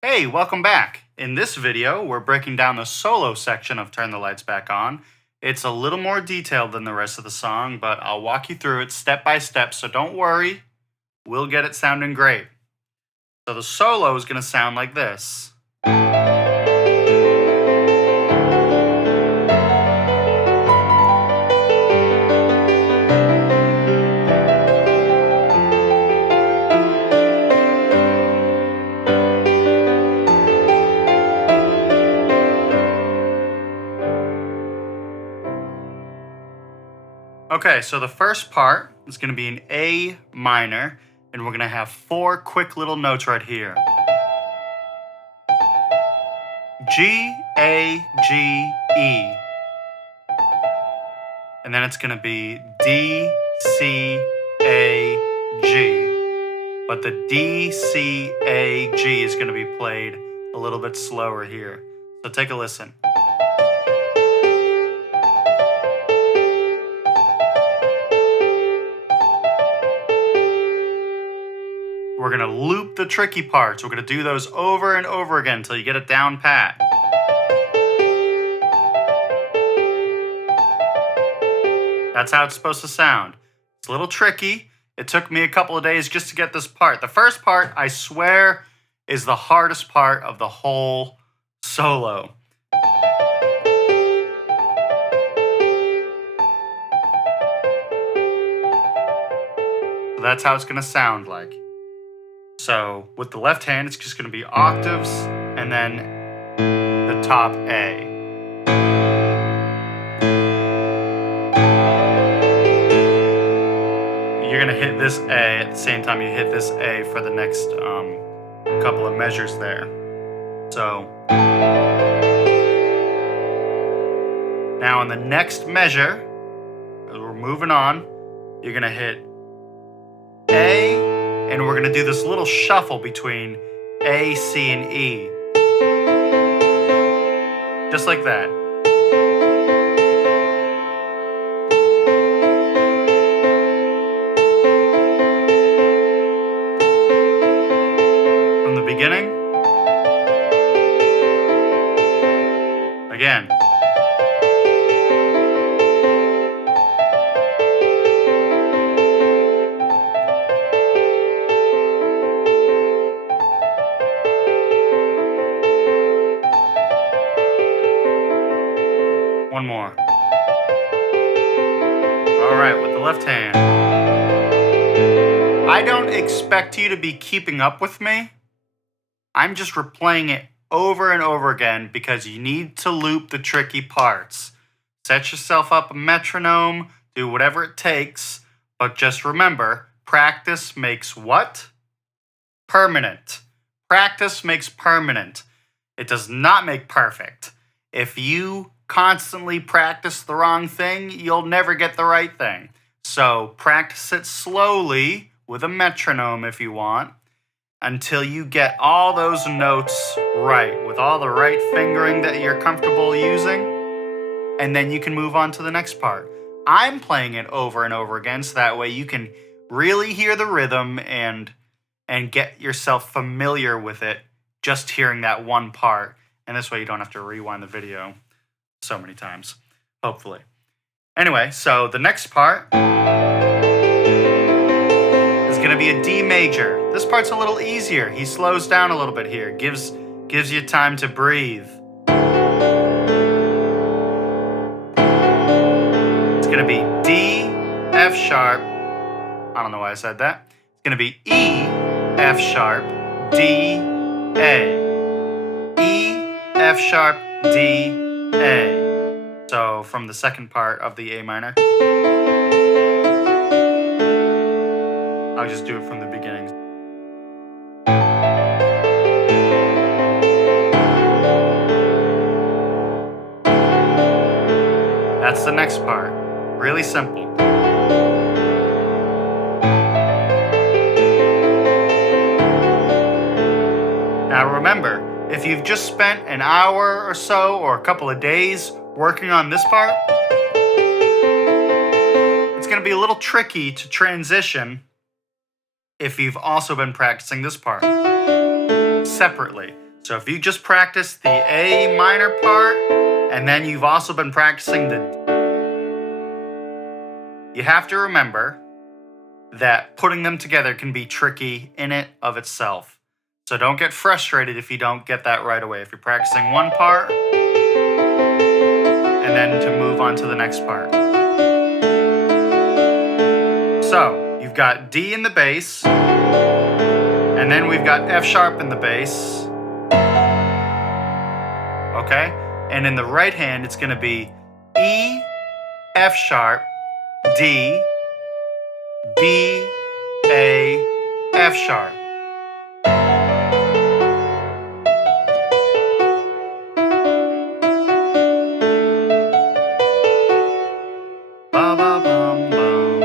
Hey, welcome back. In this video, we're breaking down the solo section of Turn the Lights Back On. It's a little more detailed than the rest of the song, but I'll walk you through it step by step, so don't worry, we'll get it sounding great. So the solo is going to sound like this. Okay, so the first part is going to be in A minor, and we're going to have four quick little notes right here. G, A, G, E. And then it's going to be D, C, A, G. But the D, C, A, G is going to be played a little bit slower here. So take a listen. We're going to loop the tricky parts. We're going to do those over and over again until you get it down pat. That's how it's supposed to sound. It's a little tricky. It took me a couple of days just to get this part. The first part, I swear, is the hardest part of the whole solo. So that's how it's going to sound like. So with the left hand, it's just going to be octaves and then the top A. You're going to hit this A at the same time you hit this A for the next couple of measures there. So now in the next measure, as we're moving on, you're going to hit A, and we're going to do this little shuffle between A, C, and E. Just like that. From the beginning. Again. One more. All right, with the left hand. I don't expect you to be keeping up with me. I'm just replaying it over and over again because you need to loop the tricky parts. Set yourself up a metronome, do whatever it takes, but just remember, practice makes what? Permanent. Practice makes permanent. It does not make perfect. If you constantly practice the wrong thing, you'll never get the right thing. So practice it slowly with a metronome if you want until you get all those notes right with all the right fingering that you're comfortable using, and then you can move on to the next part. I'm playing it over and over again so that way you can really hear the rhythm and get yourself familiar with it just hearing that one part. And this way you don't have to rewind the video so many times, hopefully. Anyway, so the next part is going to be a D major. This part's a little easier. He slows down a little bit here, gives you time to breathe. It's going to be D, F sharp. I don't know why I said that. It's going to be E, F sharp, D, A. E, F sharp, D, A. So from the second part of the A minor, I'll just do it from the beginning. That's the next part. Really simple. Now remember, if you've just spent an hour or so or a couple of days working on this part, it's going to be a little tricky to transition if you've also been practicing this part separately. So if you just practice the A minor part, and then you've also been practicing you have to remember that putting them together can be tricky in it of itself. So don't get frustrated if you don't get that right away. If you're practicing one part, and then to move on to the next part. So you've got D in the bass, and then we've got F sharp in the bass. Okay? And in the right hand, it's going to be E, F sharp, D, B, A, F sharp. Ba, ba, bum, bum.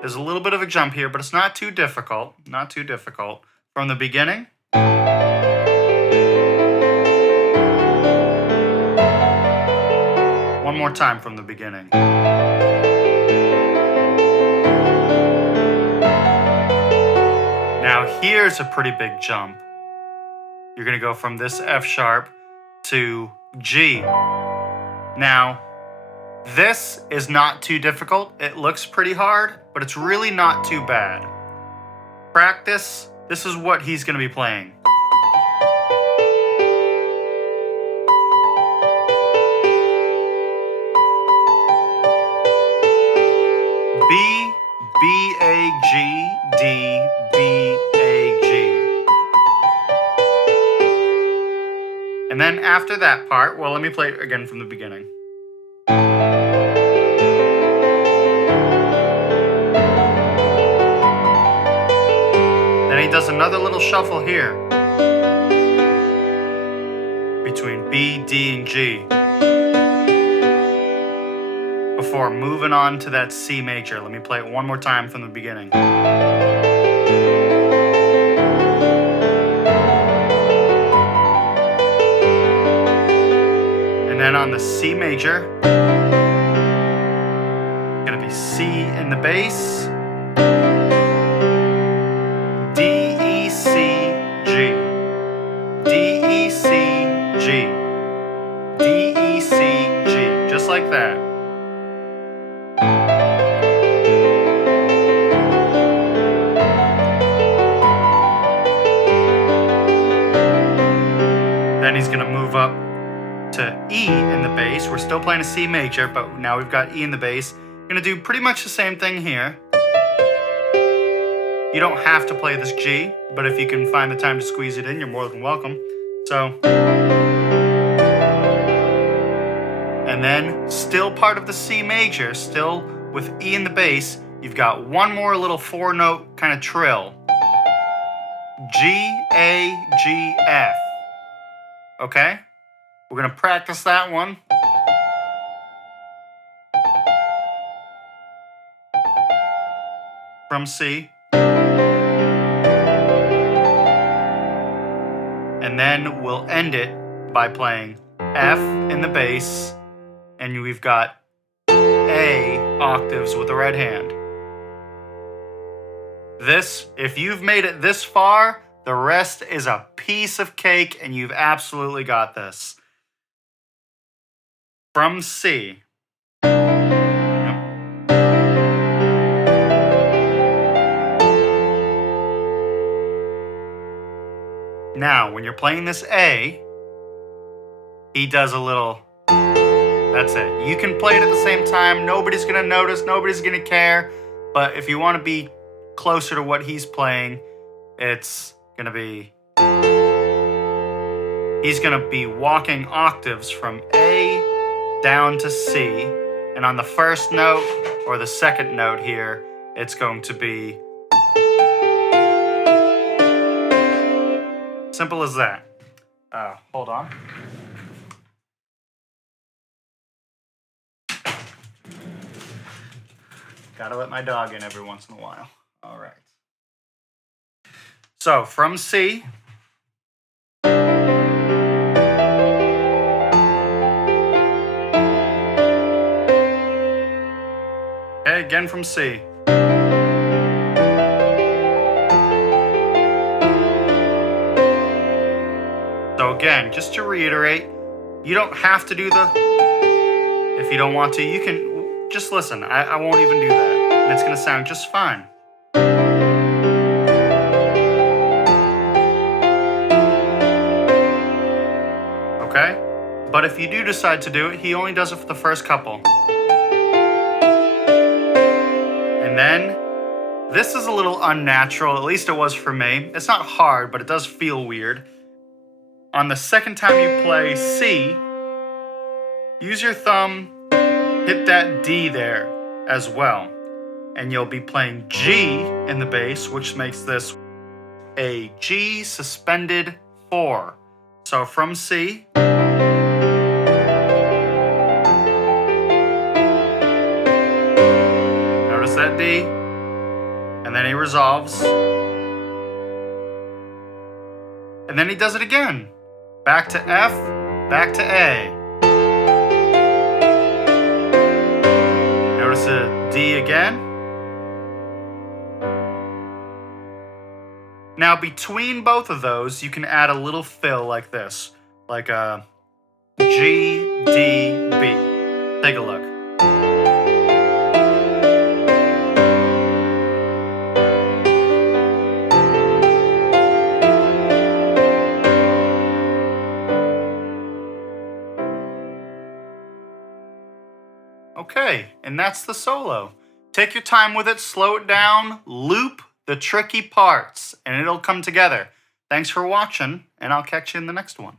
There's a little bit of a jump here, but it's not too difficult. Not too difficult. From the beginning. One more time from the beginning. Now here's a pretty big jump. You're going to go from this F sharp to G. Now, this is not too difficult. It looks pretty hard, but it's really not too bad. Practice. This is what he's going to be playing. B, B, A, G, D, B, A, G. And then after that part, well, let me play it again from the beginning. Then he does another little shuffle here between B, D, and G before moving on to that C major. Let me play it one more time from the beginning. And then on the C major, it's gonna be C in the bass, D, E, C, G, D, E, C, G, D, E, C, G, just like that. Then he's gonna move up to E in the bass. We're still playing a C major, but now we've got E in the bass. Gonna do pretty much the same thing here. You don't have to play this G, but if you can find the time to squeeze it in, you're more than welcome. So, and then still part of the C major, still with E in the bass, you've got one more little 4-note kind of trill. G, A, G, F. Okay? We're gonna practice that one. From C. And then we'll end it by playing F in the bass, and we've got A octaves with the right hand. This, if you've made it this far, the rest is a piece of cake, and you've absolutely got this. From C. Now, when you're playing this A, he does a little, that's it. You can play it at the same time. Nobody's going to notice. Nobody's going to care. But if you want to be closer to what he's playing, it's going to be, he's going to be walking octaves from A down to C. And on the first note or the second note here, it's going to be simple as that. Hold on. Gotta let my dog in every once in a while. All right. So from C. Okay, again from C. again, just to reiterate, you don't have to do the, if you don't want to, you can just listen. I won't even do that. And it's going to sound just fine. Okay? But if you do decide to do it, he only does it for the first couple. And then, this is a little unnatural, at least it was for me. It's not hard, but it does feel weird. On the second time you play C, use your thumb, hit that D there as well. And you'll be playing G in the bass, which makes this a G suspended 4. So from C, notice that D, and then he resolves. And then he does it again. Back to F, back to A. Notice a D again. Now between both of those, you can add a little fill like this, like a G, D, B. Take a look. Okay, and that's the solo. Take your time with it, slow it down, loop the tricky parts, and it'll come together. Thanks for watching, and I'll catch you in the next one.